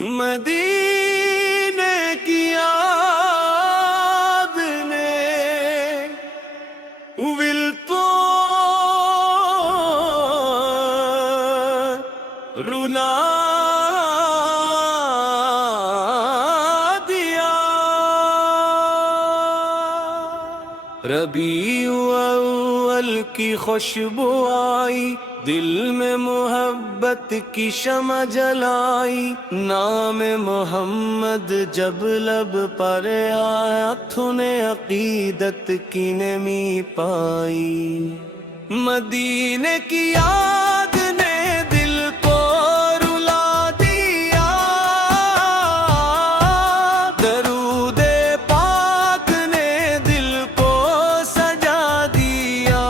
مدینے کی یاد نے ول تو رلا دیا۔ ربیع اول کی خوشبو آئی، دل میں محبت کی شمع جلائی۔ نام محمد جب لب پر آیا، تھنے عقیدت کی نمی پائی۔ مدینے کی یاد نے دل کو رلا دیا، درود پاک نے دل کو سجا دیا۔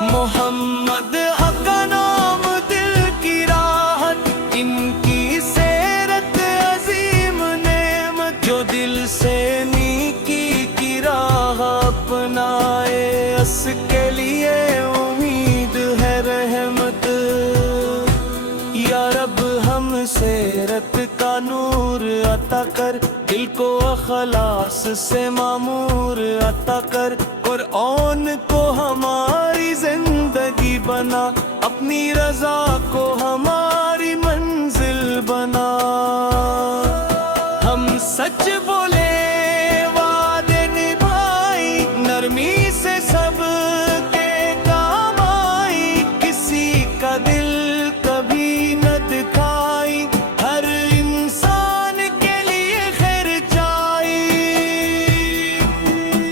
محمد کا نام دل کی راحت، ان کی سیرت عظیم نعمت۔ جو دل سے نیکی کی راہ اپنائے، اس کے لیے امید ہے رحمت۔ یا رب ہم سیرت کا نور عطا کر، دل کو اخلاص سے معمور عطا کر۔ قرآن کو ہماری زندگی بنا، اپنی رضا کو ہماری منزل بنا۔ ہم سچ بولے وعدے نبھائی، نرمی سے سب کے کام آئی۔ کسی کا دل کبھی نہ دکھائی، ہر انسان کے لیے خیر چاہی۔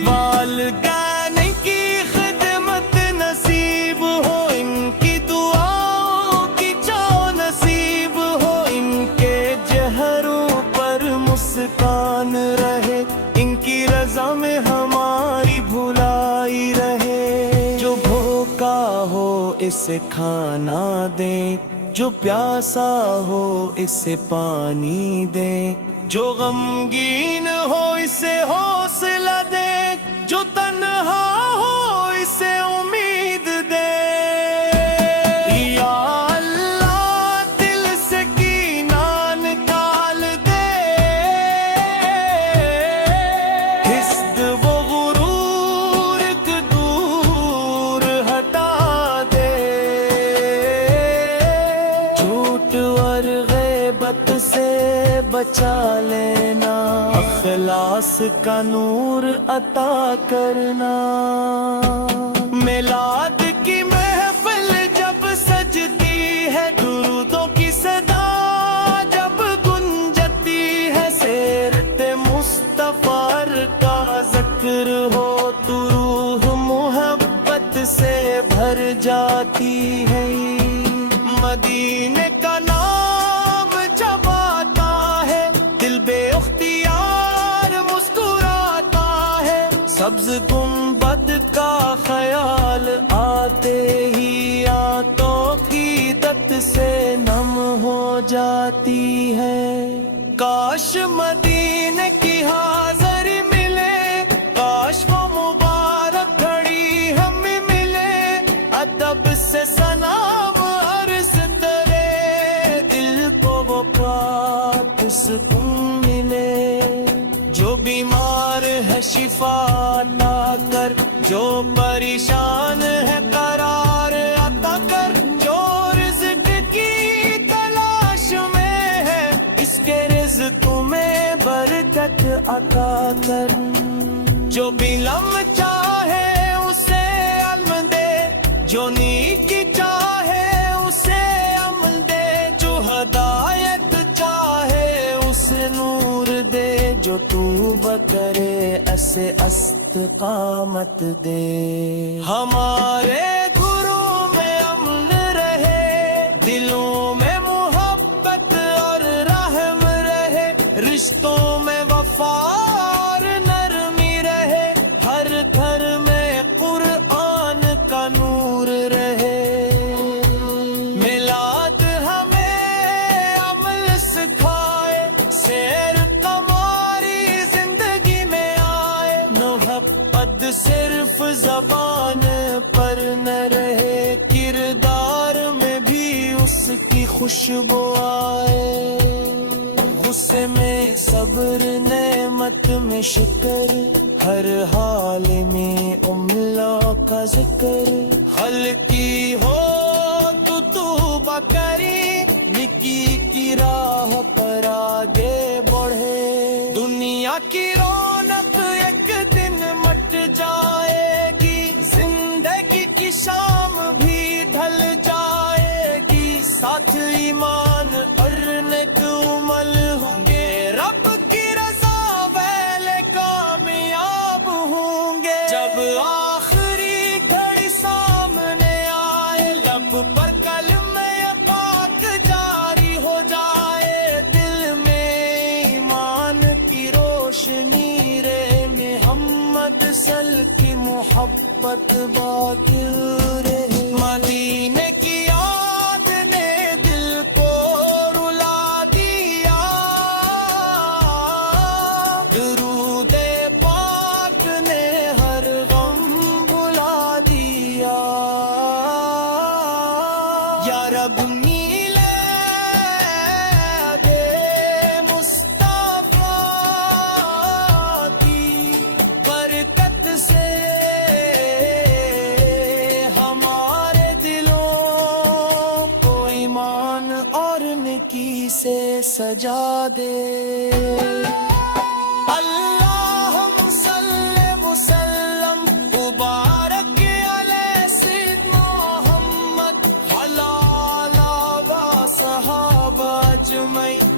والدین کی خدمت نصیب ہو، ان کی دعاؤں کی چاؤ نصیب ہو۔ ان کے چہروں پر مسکان رہے، ان کی رضا میں ہماری بھلائی رہے۔ جو بھوکا ہو اسے کھانا دیں، جو پیاسا ہو اسے پانی دیں۔ جو غمگین ہو اسے حوصلہ دیں، جو تنہا ہو اسے امید دیں۔ یا اللہ دل سے کینہ نکال دے، حسد و غرور کو دور ہٹا دے۔ جھوٹ اور غیبت سے بچا لینا، اخلاص کا نور عطا کرنا۔ میلاد کی محفل جب سجتی ہے، درودوں کی صدا جب گنجتی ہے، سیرت مصطفیٰ کا ذکر ہو تو روح محبت سے بھر جاتی ہے۔ مدینے کا نام جب آتا ہے، دل بے اختیار مسکراتا ہے۔ سبز گنبد کا خیال آتے ہی آنتوں کی دت سے نم ہو جاتی ہے۔ کاش مدینے کی حاضری ملے، کاش وہ مبارک گھڑی ہمیں ملے۔ ادب سے سلام عرض کرے، دل کو وہ پاک سکون ملے۔ جو بیمار ہے شفا عطا کر، جو پریشان ہے قرار عطا کر۔ جو رزق کی تلاش میں ہے، اس کے رزق میں برکت عطا کر۔ جو بھی علم چاہے اسے علم دے، جو نیکی چاہے اسے عمل دے۔ جو ہدایت چاہے اسے نور دے، جو توبہ کرے اسے استقامت دے۔ ہمارے گھروں میں امن رہے، دلوں میں محبت اور رحم رہے، رشتوں میں وفا اور نرمی رہے، ہر گھر میں قرآن کا نور رہے۔ میلاد ہمیں زبان پر نہ رہے کردار میں بھی اس کی خوشبو آئے، غصے میں صبر نعمت میں شکر، ہر حال میں املا کا ذکر، ہلکی ہو تو توبہ کری، نکی کی راہ پر آگے بڑھے، دنیا کی رونق ایک دن مٹ جائے گی، زندگی کی شام بھی ڈھل جائے گی، ساتھ ایمان اور نیک عمل ہوں گے، رب کی رضا والے کامیاب ہوں گے، جب آخری گھڑی سامنے آئے، لب پر کلمہ پاک جاری ہو جائے، دل میں ایمان کی روشنی رے محمد صل کی محبت باقی رہے، مدینے کی یاد نے دل کو رلا دیا، درود پاک نے ہر غم بھلا دیا، یا رب میلے دے مصطفیٰ کی برکت سے ہمارے دلوں کو ایمان اور نیکی سے سجا دے، اللہم صلی وسلم مبارک علی سیدنا محمد وعلی آلہ و صحابہ اجمعین۔